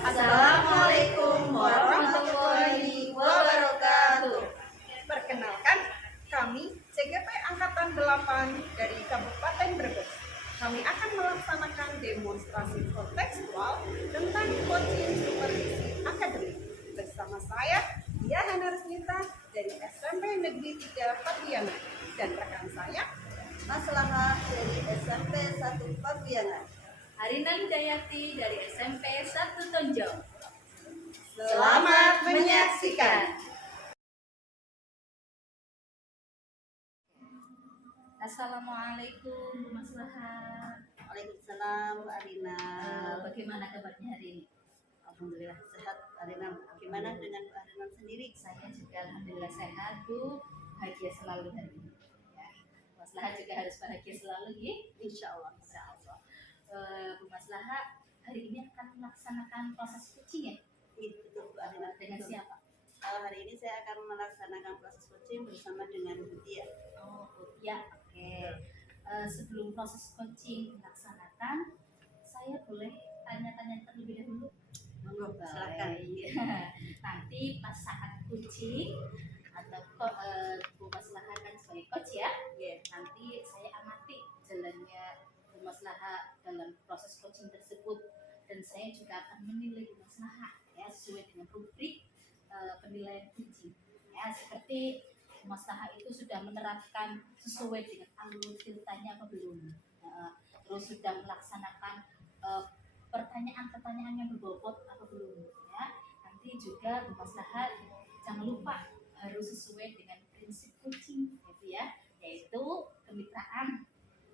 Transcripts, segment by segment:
Assalamualaikum warahmatullahi wabarakatuh. Perkenalkan, kami CGP Angkatan 8 dari Kabupaten Brebes. Kami akan melaksanakan demonstrasi kontekstual tentang coaching supervisi akademik. Bersama saya, Diana Resnita dari SMP Negeri 3 Pabianan dan rekan saya, Mas Laha dari SMP 1 Pabianan. Arina Hidayati dari SMP 1 Tonjong. Selamat menyaksikan. Assalamualaikum Bu Mas Laha. Waalaikumsalam Arina. Bagaimana kabarnya hari ini? Alhamdulillah sehat Arina. Bagaimana dengan Bu Arina sendiri? Saya juga alhamdulillah sehat Bu. Bahagia selalu hari ini. Ya, Mas Laha juga harus bahagia selalu ya. Insya Allah. Bu Mas Laha hari ini akan melaksanakan proses coaching ya? Betul Bu Arina. Dengan siapa? Hari ini saya akan melaksanakan proses coaching bersama dengan Bu Tia. Oh, ya, oke. Sebelum proses coaching dilaksanakan, saya boleh tanya-tanya terlebih dahulu? Monggo, silakan. Nanti pas saat coaching atau Bu Mas Laha kan sebagai coach ya, nanti saya amati jalannya Bu Mas Laha dalam proses coaching tersebut, dan saya juga akan menilai Bu Mas Laha ya sesuai dengan rubrik penilaian coaching ya, seperti Mas Laha itu sudah menerapkan sesuai dengan alur ceritanya apa belum, terus sudah melaksanakan pertanyaan-pertanyaan yang berbobot apa belum ya. Nanti juga Bu Mas Laha jangan lupa harus sesuai dengan prinsip coaching gitu ya, yaitu kemitraan,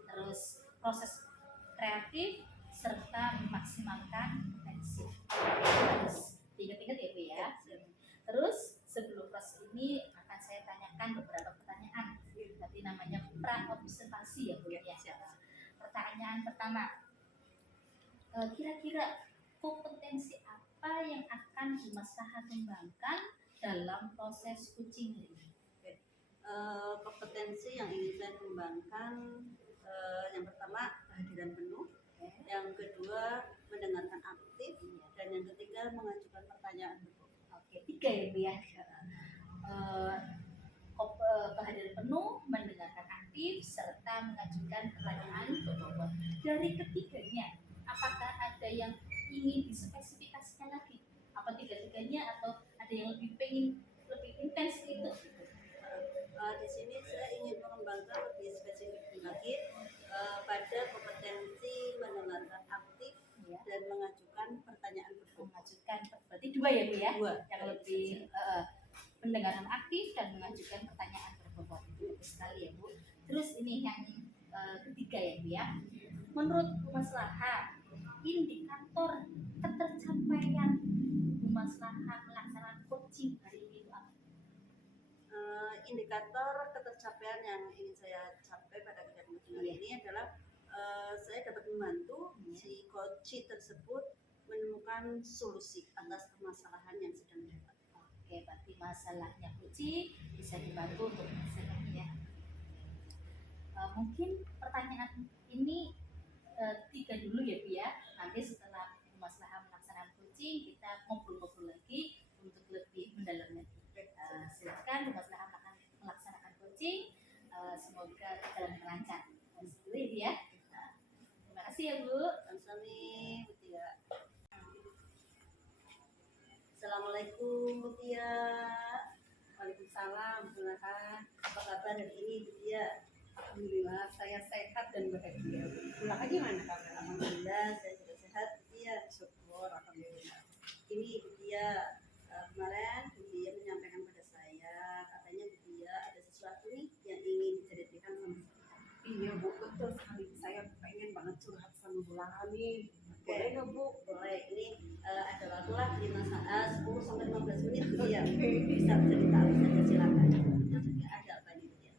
terus proses kreatif, serta memaksimalkan potensi. Terus ingat-ingat ya Bu ya. Terus sebelum proses ini akan saya tanyakan beberapa pertanyaan. Nanti namanya pra-observasi ya Bu ya. Pertanyaan pertama, kira-kira kompetensi apa yang akan Bu Mas Laha kembangkan dalam proses coaching ini? Kompetensi yang ingin saya kembangkan, yang pertama kehadiran penuh, yang kedua mendengarkan aktif, dan yang ketiga mengajukan pertanyaan berbobot. Oke, 3 ya Bu ya. Kehadiran penuh, mendengarkan aktif, serta mengajukan pertanyaan berbobot. Dari ketiganya, apakah ada yang ingin dispesifikasikan lagi? Apa tiga-tiganya atau ada yang lebih intens gitu? Di sini saya ingin mengembangkan lebih spesifik lagi pada kompetensi mendengarkan aktif dan mengajukan pertanyaan berbobot. Berarti 2 ya Bu ya? 2. Yang lebih mendengarkan aktif dan mengajukan pertanyaan berbobot. Bagus sekali ya Bu. Terus ini yang ketiga ya Bu ya. Menurut Bu Mas Laha, indikator ketercapaian Bu Mas Laha melaksanakan coaching hari ini itu apa? Indikator ketercapaian yang ingin saya capai pada kegiatan coaching ini adalah saya dapat membantu si coach tersebut menemukan solusi atas permasalahan yang sedang dihadapi. Oke, berarti masalahnya coaching bisa dibantu untuk menyelesaikannya ya. Mungkin pertanyaan ini 3 dulu ya Bu ya. Nanti setelah Bu Mas Laha melaksanakan coaching, kita ngobrol-ngobrol lagi untuk lebih mendalamnya. Silakan Bu Mas Laha melaksanakan coaching, semoga berjalan lancar. Seperti itu ya. Terima kasih ya Bu. Sami Bu Tia. Assalamualaikum Bu Tia. Waalaikumsalam Bu Laha. Apa kabar hari ini Bu Tia? Alhamdulillah saya sehat dan bahagia. Bu Laha gimana kabar? Alhamdulillah saya juga sehat Bu Tia. Syukur, alhamdulillah. Ini Bu Tia, kemarin Bu Tia menyampaikan pada saya, katanya Bu Tia ada sesuatu nih yang ingin diceritakan sama saya. Iya Bu, betul sekali. Saya pengen banget curhat sama Bu Laha nih. Boleh nggak Bu? Boleh. Ini ada waktu lah 10 sampai 15 menit Bu Tia. Bisa cerita saja silakan. Ada apa nih Bu Tia?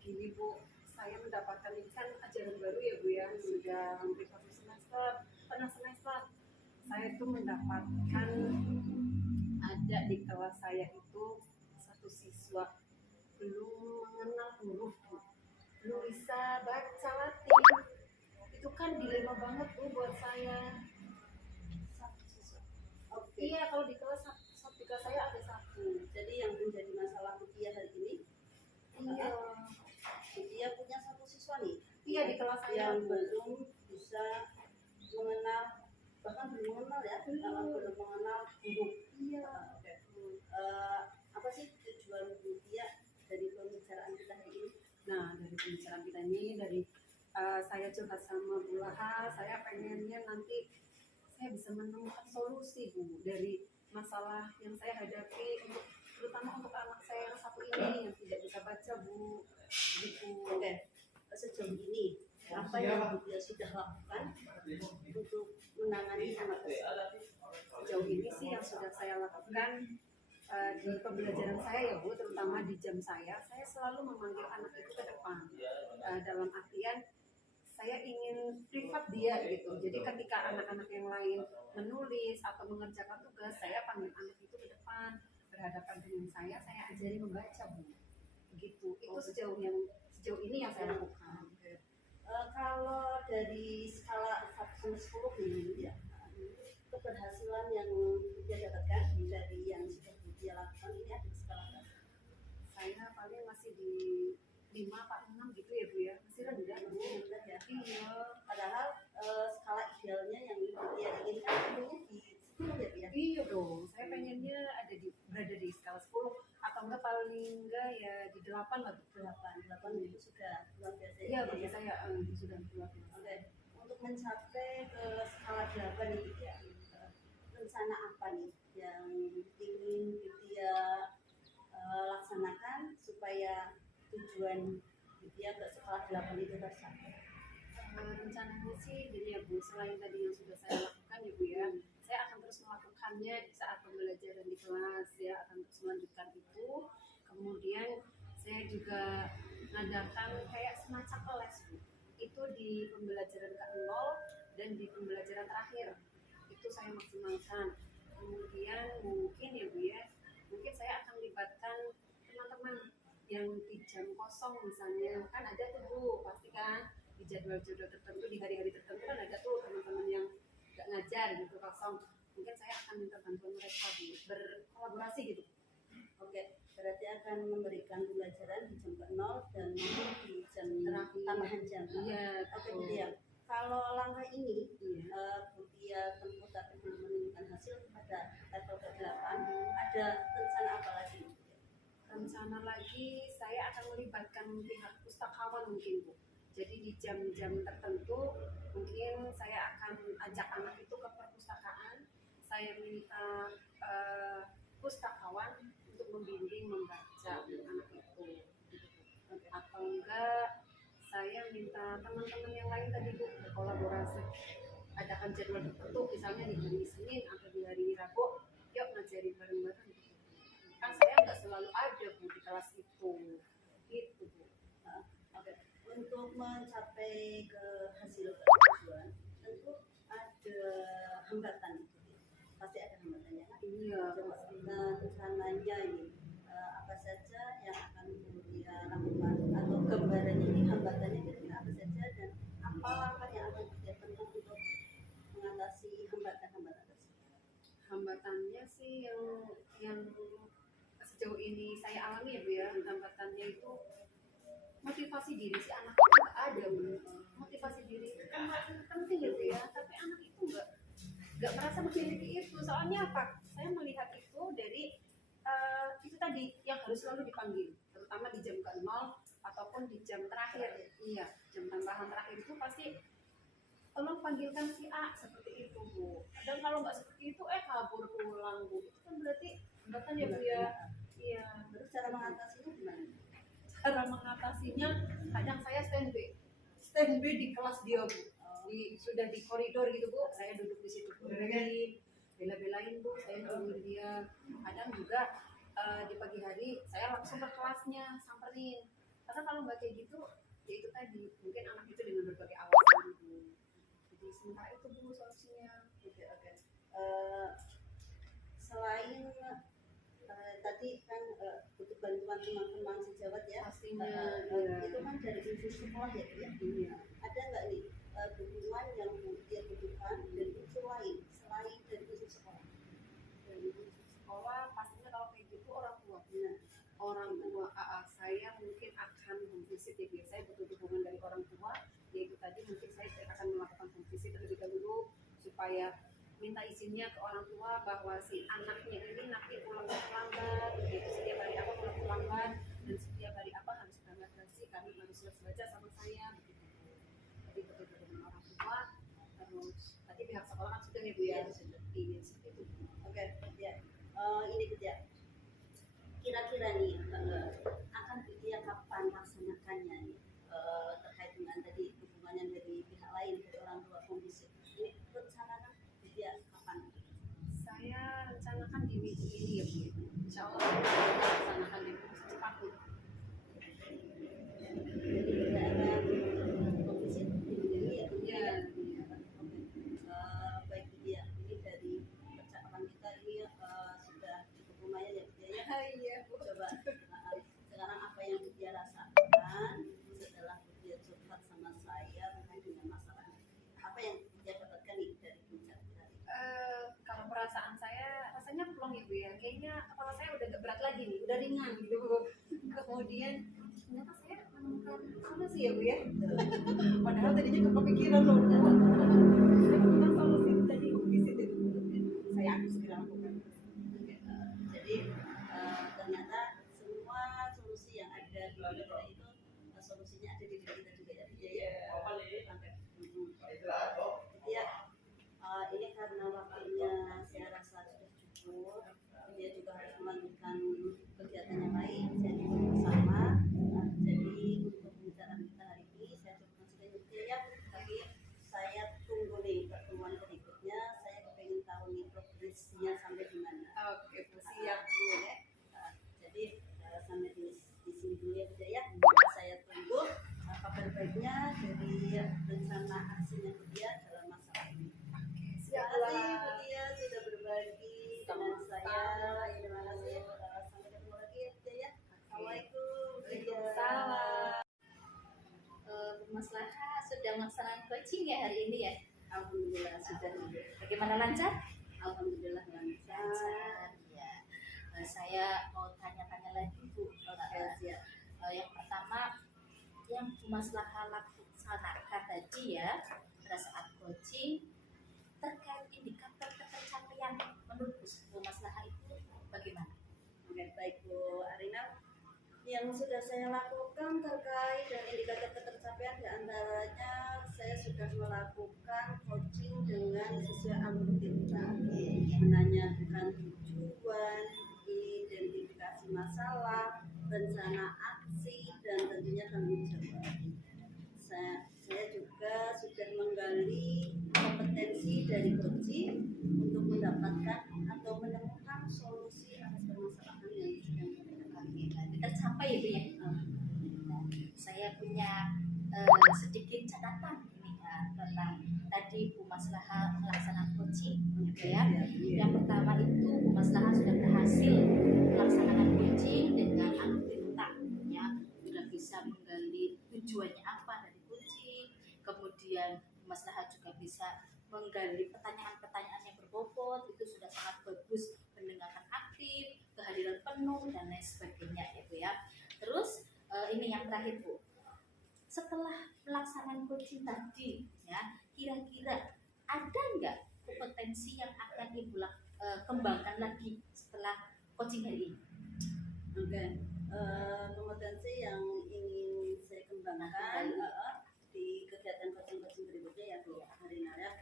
Gini Bu, saya mendapatkan ini kan ajaran baru ya Bu ya, sudah hampir 1 semester, setengah semester. Saya tuh mendapatkan ada di kelas saya itu satu siswa belum mengenal huruf Bu, belum bisa baca Latin. Itu kan dilema banget Bu buat saya. Satu siswa Iya, kalau di kelas di kelas saya ada satu. Jadi yang menjadi masalah Budia hari ini, Iya. Budia punya satu siswa nih Iya, di kelas saya yang belum bisa mengenal, bahkan belum mengenal ya, belum mengenal huruf. Iya. Oke. Apa sih tujuan Budia dari pembicaraan kita hari ini? Nah, dari pembicaraan kita ini, dari saya curhat sama Bu Laha, saya pengennya nanti saya bisa menemukan solusi, Bu, dari masalah yang saya hadapi, terutama untuk anak saya yang satu ini yang tidak bisa baca, Bu. Gitu. Oke. Sejauh ini apa yang Budia sudah lakukan untuk menangani anak tersebut? Sejauh ini sih yang sudah saya lakukan di pembelajaran saya ya Bu, terutama di jam saya selalu memanggil anak itu ke depan. Dalam artian saya ingin privat dia gitu. Jadi ketika anak-anak yang lain menulis atau mengerjakan tugas, saya panggil anak itu ke depan berhadapan dengan saya ajari membaca, Bu. Gitu. Itu sejauh ini yang saya lakukan. Kalau dari skala 1 sampai 10 nih ya, keberhasilan yang Budia dapatkan dari yang sudah Budia lakukan ini ada di skala berapa? Saya paling masih di 5 atau 6 gitu ya Bu ya, masih rendah Bu. Rendah ya. Iya. Padahal skala idealnya yang Budia inginkan tentunya di 10 ya Bu ya. Iya dong, saya pengennya berada di skala 10 atau enggak paling enggak ya di 8 lah. 8 itu sudah luar biasa. Iya bagi saya itu sudah luar biasa. Oke. Untuk mencapai ke skala 8 ini ya, rencana apa nih yang ingin Budia laksanakan supaya tujuan Budia ke skala 8 itu tercapai? Rencananya sih gini ya Bu, selain tadi yang sudah saya lakukan ya Bu ya, saya akan terus melakukannya di saat pembelajaran di kelas ya, akan terus melanjutkan itu. Kemudian saya juga mengadakan kayak semacam kelas Bu, itu di pembelajaran ke-0 dan di pembelajaran terakhir itu saya maksimalkan. Kemudian mungkin ya Bu ya, mungkin saya akan libatkan teman-teman yang di jam kosong misalnya, kan ada tuh Bu, pasti kan di jadwal-jadwal tertentu, di hari-hari tertentu kan ada tuh teman-teman yang nggak ngajar gitu kosong. Mungkin saya akan minta bantuan mereka Bu, berkolaborasi gitu. Oke, berarti akan memberikan pembelajaran di jam ke-0 dan di jam Terakhir. tambahan jam. Iya. Oke Budia, kalau langkah ini Iya. Budia tempuh tapi belum menemukan hasil pada level ke-8, ada rencana apa lagi? Rencana lagi saya akan melibatkan pihak pustakawan mungkin Bu. Jadi di jam-jam tertentu mungkin saya akan ajak anak itu ke perpustakaan. Saya minta pustakawan untuk membimbing membaca anak itu. Atau enggak saya minta teman-teman yang lain tadi Bu berkolaborasi. Adakan jadwal tertentu misalnya di hari Senin atau di hari Rabu, yuk ngajarin bareng-bareng. Kan saya nggak selalu ada Bu di kelas itu. Gitu Bu. Oke. Untuk mencapai ke hasil tujuan tentu ada hambatan itu. Pasti ada hambatannya kan? Iya. Rencananya ini apa saja yang akan Budia lakukan atau gambarannya ini hambatannya kira-kira apa saja dan apa langkah yang akan Budia tempuh untuk mengatasi hambatan-hambatan tersebut? Hambatannya sih yang sejauh ini saya alami ya Bu ya, hambatannya itu motivasi diri si anak itu nggak ada Bu. Motivasi diri itu kan penting ya Bu ya, tapi anak itu nggak merasa memiliki itu. Soalnya apa? Saya melihat itu dari itu tadi yang harus selalu dipanggil, terutama di jam ke-0 ataupun di jam terakhir. Iya, jam tambahan terakhir itu pasti tolong panggilkan si A seperti itu Bu. Dan kalau nggak seperti itu kabur pulang Bu. Itu kan berarti hambatan ya Bu ya. Iya. Terus cara mengatasinya gimana? Cara mengatasinya kadang saya standby di kelas dia Bu. Sudah di koridor gitu Bu, saya duduk di situ bela-belain Bu, saya nungguin dia. Kadang juga di pagi hari saya langsung ke kelasnya samperin. Karena kalau nggak kayak gitu, ya itu tadi mungkin anak itu dengan berbagai alasan Bu. Jadi sementara itu Bu solusinya. Oke. Selain tadi kan butuh bantuan teman-teman sejawat ya. Pastinya. Itu kan dari unsur sekolah ya Bu ya. Iya. Ada nggak nih dukungan yang dia butuhkan dari unsur lain selain dari unsur sekolah? orang tua AA saya mungkin akan home visit ya, saya butuh dukungan dari orang tua, yaitu tadi mungkin saya akan melakukan home visit terlebih dahulu supaya minta izinnya ke orang tua bahwa si anaknya ini nanti pulang lambat, begitu setiap hari apa pulang lambat, dan setiap hari apa harus berangkat nasi, kami harus baca sama saya, begitu. Jadi betul-betul dengan orang tua, terus tadi pihak sekolah kan sudah ya Bu ya, sudah ini seperti itu. Oke, ya. Ini kerja. Kira-kira nih akan dia kapan laksanakannya nih terkait dengan tadi dukungannya dari pihak lain dari orang tua kondisi ini rencanakan dia kapan? Saya rencanakan di minggu ini ya Bu. Insya Allah rencanakan di minggu secepatnya. Jadi tidak ada kondisi ini ya Bu ya. Baik dia ini dari percakapan kita ini sudah cukup lumayan ya Bu ya. Iya Bu. Coba sekarang apa yang dia rasakan setelah dia curhat sama saya terkait dengan masalah apa yang dia dapatkan nih dari puncak tadi? Kalau perasaan saya rasanya plong ya Bu ya, kayaknya kepala saya udah gak berat lagi nih, udah ringan gitu Bu. Kemudian ternyata saya menemukan solusi ya Bu ya. Padahal tadinya gak kepikiran loh. Saya menemukan solusi tadi visit itu. Saya akan segera lakukan. Jadi ternyata semua solusi yang ada di kita itu solusinya ada di diri kita juga ya Bu ya. Jadi ya ini karena waktunya saya rasa sudah cukup, dia juga harus melanjutkan kegiatan yang lain, saya juga bersama. Jadi untuk pembicaraan kita hari ini saya cukupkan sudah juga ya, tapi saya tunggu nih pertemuan berikutnya. Saya pengen tahu nih progresnya sampai di mana. Oke Bu, siap Bu. Jadi sampai di sini dulu ya Bu ya. Saya tunggu kabar baiknya dari rencana aksinya dia dalam masalah ini. Siap Terima kasih Bu lah. Dia sudah berbagi dengan saya. Terima kasih. Sampai ketemu lagi ya Bu ya. Assalamualaikum. Waalaikumsalam. Mas Laha sudah melaksanakan coaching ya hari ini ya? Alhamdulillah sudah. Bagaimana lancar? Alhamdulillah lancar. Lancar, ya. Saya mau tanya-tanya lagi Bu. Siap. Yang pertama, yang Mas Laha laksanakan tadi ya pada saat coaching terkait indikator ketercapaian menurut Bu Mas Laha itu bagaimana? Oke, baik Bu Arina. Yang sudah saya lakukan terkait dengan indikator ketercapaian diantaranya saya sudah melakukan coaching dengan sesuai alur tinta, menanyakan tujuan, identifikasi masalah, rencana aksi, dan tentunya tanggung jawab. Saya juga sudah menggali kompetensi dari coaching untuk mendapatkan atau menemukan solusi atas permasalahan yang sedang mereka alami. Tercapai ya Bu ya? Saya punya sedikit catatan ini tentang tadi Bu Mas Laha melaksanakan coaching gitu ya. Yang pertama itu Bu Mas Laha sudah berhasil melaksanakan coaching dengan alur tinta ya, sudah bisa menggali tujuannya apa dari coaching, kemudian Bu Mas Laha juga bisa menggali pertanyaan-pertanyaan yang berbobot, itu sudah sangat bagus, pendengaran aktif, kehadiran penuh dan lain sebagainya ya Bu ya. Terus ini yang terakhir Bu, setelah pelaksanaan coaching tadi ya, kira-kira ada nggak kompetensi yang akan Ibu kembangkan lagi setelah coaching hari ini? Oke, kompetensi yang ingin saya kembangkan di kegiatan coaching berikutnya ya Bu Arina ya.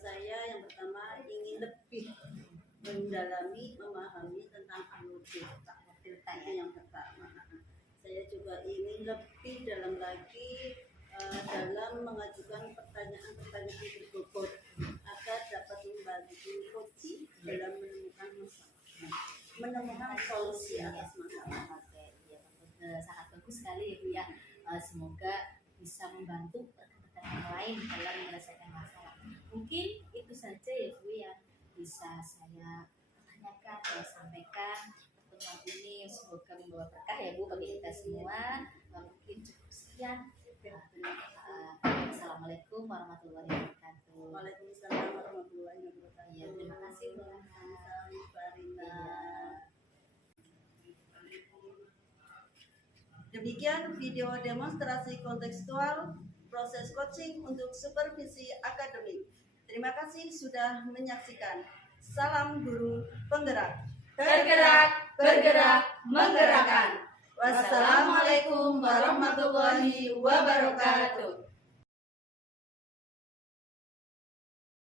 Saya yang pertama ingin lebih mendalami, memahami tentang alur tinta yang pertama. Saya juga ingin lebih dalam lagi dalam mengajukan pertanyaan-pertanyaan berbobot agar dapat membantu coaching dalam menemukan solusi atas masalah. Oke, ya, sangat bagus sekali ya Bu ya. Semoga bisa membantu rekan-rekan yang lain dalam menyelesaikan masalah. Mungkin itu saja ya Bu yang bisa saya tanyakan dan sampaikan. Pertemuan ini semoga membawa berkah ya Bu bagi kita semua. Mungkin cukup sekian. Assalamualaikum warahmatullahi wabarakatuh. Waalaikumsalam warahmatullahi wabarakatuh. Ya, terima kasih Bu. Salam Farina. Demikian video demonstrasi kontekstual proses coaching untuk supervisi akademik. Terima kasih sudah menyaksikan. Salam guru penggerak. Tergerak, bergerak, menggerakkan. Wassalamualaikum warahmatullahi wabarakatuh.